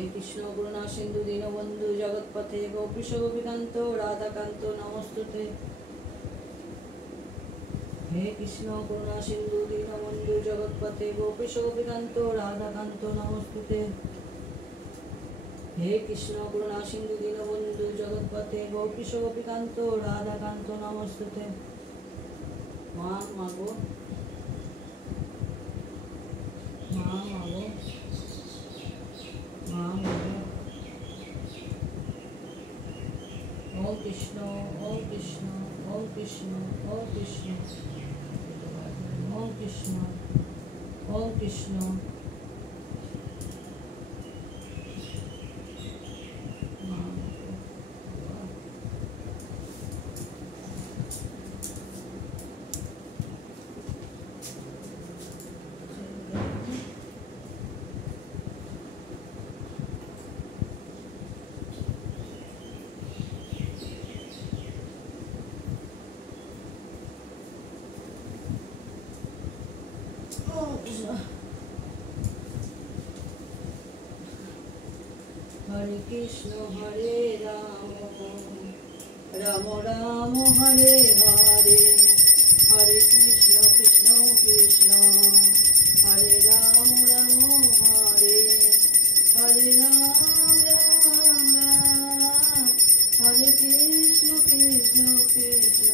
हे कृष्ण करुणा सिंधु दीनबंधु जगत्पते गोपीश गोपीकांत राधाकांत नमस्तुते। हे कृष्ण करुणा सिंधु दीनबंधु जगत्पते गोपीश गोपीकांत राधाकांत नमस्तुते। हे कृष्ण करुणा सिंधु दीनबंधु जगत्पते गोपीश गोपीकांत राधाकांत नमस्तुते। मां मागो ओम कृष्ण ओम कृष्ण ओम कृष्ण ओम कृष्ण ओम कृष्ण ओम कृष्ण हरे कृष्ण हरे राम राम राम हरे हरे हरे कृष्ण कृष्ण कृष्ण हरे राम राम हरे हरे राम राम राम हरे कृष्ण कृष्ण कृष्ण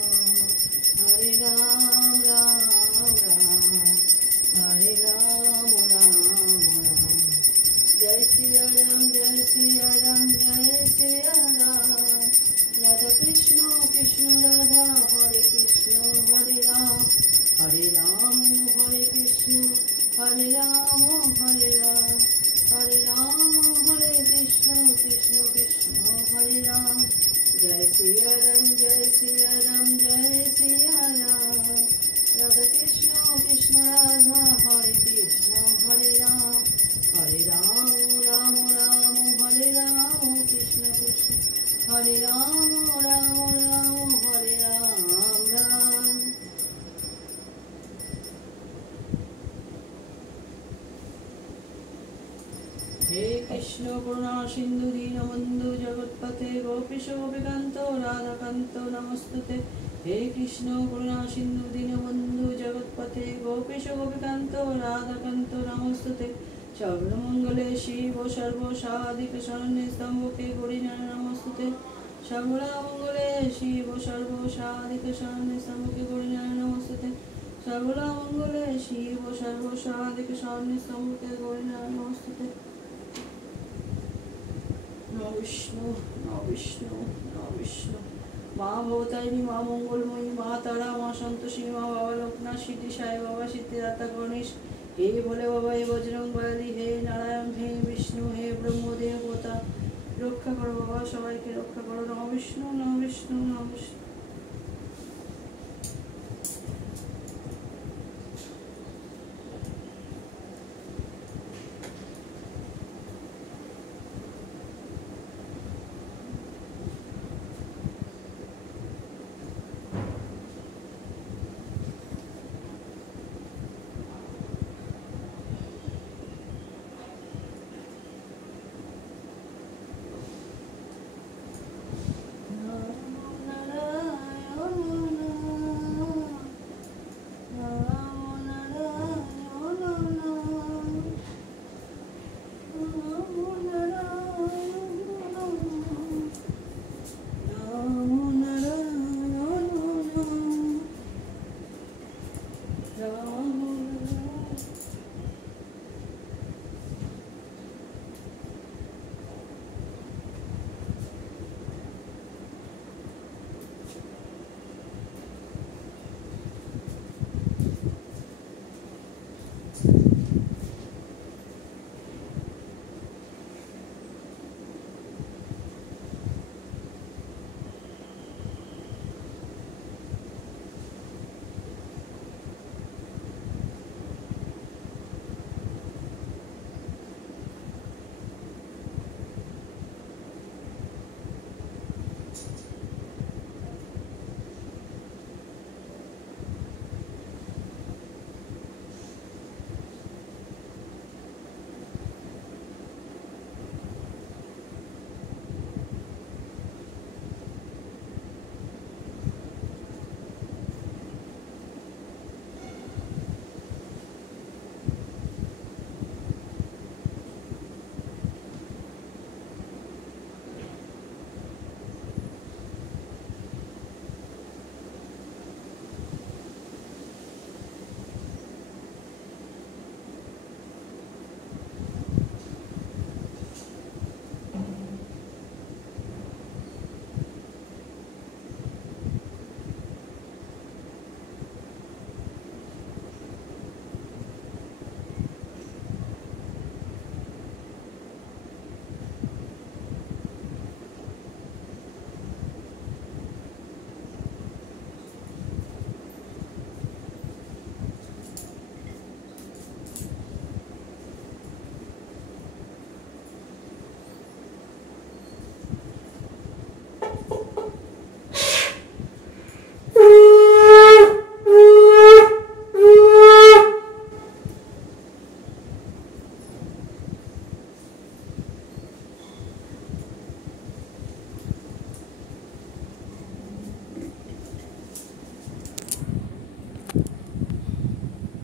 हरे राम राम राम हरे राम राम राम। जय सिया राम जय सिया राम जय सिया राम। राधा कृष्ण कृष्ण राधा हरे कृष्ण हरे राम हरे कृष्ण हरे राम हरे राम हरे कृष्ण कृष्ण कृष्ण हरे राम। जय सिया राम जय सिया राम जय सिया राम। राधा कृष्ण कृष्ण राधा हरे कृष्ण हरे राम राम राम हरे राम कृष्ण कृष्ण हरे राम राम हरे राम राम। हे कृष्ण करुणा सिंधु दीनबंधु जगत्पते गोपीश गोपीकांत राधाकांत नमस्तुते। हे कृष्ण करुणा सिंधु दीनबंधु जगत्पते गोपीश गोपीकांत राधाकांत नमस्तुते। सर्वमंगले शिव सर्व साधिक शरण्ये स्तंभके गौरी नमस्तुते। सर्वमंगले शिव सर्व साधिक शरण्ये स्तंभके गौरी नमस्तुते। सर्वमंगले शिव सर्व साधिक शरण्ये स्तंभके गौरी नमस्तुते। नमो विष्णु नमो विष्णु नमो विष्णु। माँ भवतारिणी माँ मंगलमयी माँ तारा माँ संतोषी माँ बाबा लोकनाथ सिद्धि साई बाबा सिद्धिदाता गणेश। हे भोले बाबा हे बजरंग बली हे नारायण हे विष्णु हे ब्रह्मदेव देवता रक्षा करो बाबा सबाई के रक्षा करो। नमो विष्णु नमो विष्णु नमो विष्णु।